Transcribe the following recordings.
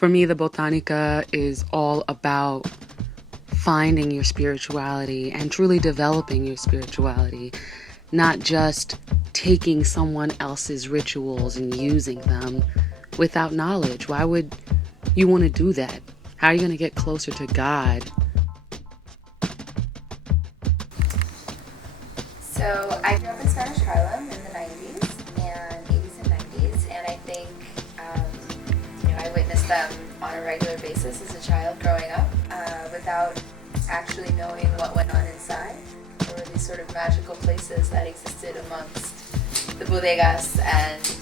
For me, the Botanica is all about finding your spirituality and truly developing your spirituality, not just taking someone else's rituals and using them without knowledge. Why would you want to do that? How are you going to get closer to God? So I grew up in Spanish Harlem in the 90s and 80s and 90s, and I think I witnessed them on a regular basis as a child growing up without actually knowing what went on inside. There were these sort of magical places that existed amongst the bodegas and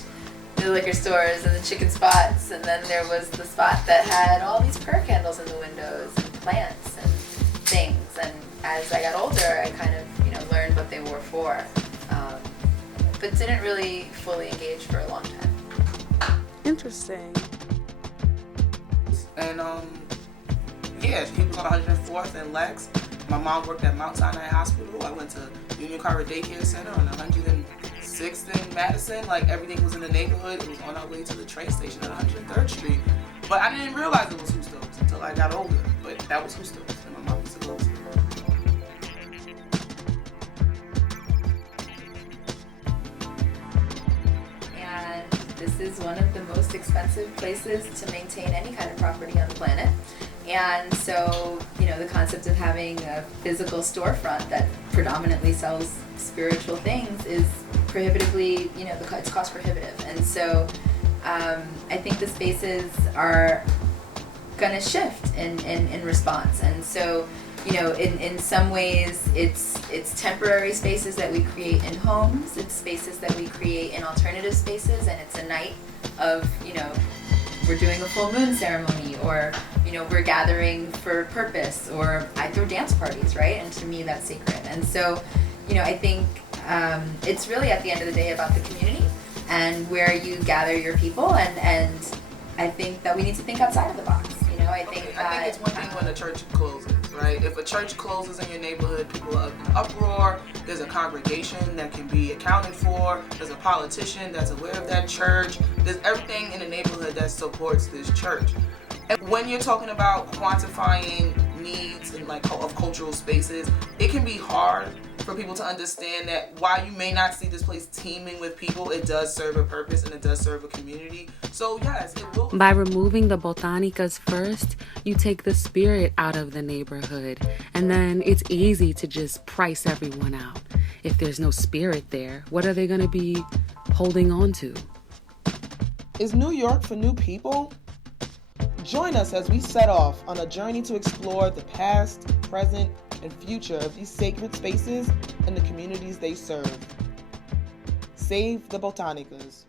the liquor stores and the chicken spots, and then there was the spot that had all these prayer candles in the windows and plants and things. And as I got older, I kind of learned what they were for, but didn't really fully engage for a long time. Interesting. And he was on 104th and Lex. My mom worked at Mount Sinai Hospital. I went to Union Carver Daycare Center on 106th and Madison. Like, everything was in the neighborhood. It was on our way to the train station at 103rd Street. But I didn't realize it was Hustos until I got older. But that was Hustos, and my mom used to go to. And this is one of the most expensive places to maintain any kind of property on the planet. And so, the concept of having a physical storefront that predominantly sells spiritual things is prohibitively, it's cost prohibitive. And so I think the spaces are going to shift in response. And so, in some ways, it's temporary spaces that we create in homes. It's spaces that we create in alternative spaces, and it's a night of, we're doing a full moon ceremony, or we're gathering for purpose, or I throw dance parties, right? And to me, that's sacred. And so, I think it's really at the end of the day about the community and where you gather your people, and I think that we need to think outside of the box. I think it's one thing when a church closes, right? If a church closes in your neighborhood, people are in uproar. There's a congregation that can be accounted for. There's a politician that's aware of that church. There's everything in the neighborhood that supports this church. And when you're talking about quantifying needs and of cultural spaces, it can be hard for people to understand that while you may not see this place teeming with people, it does serve a purpose and it does serve a community. So yes, it will. By removing the Botanicas first, you take the spirit out of the neighborhood, and then it's easy to just price everyone out. If there's no spirit there, what are they going to be holding on to? Is New York for new people? Join us as we set off on a journey to explore the past, present, and future of these sacred spaces and the communities they serve. Save the Botanicas.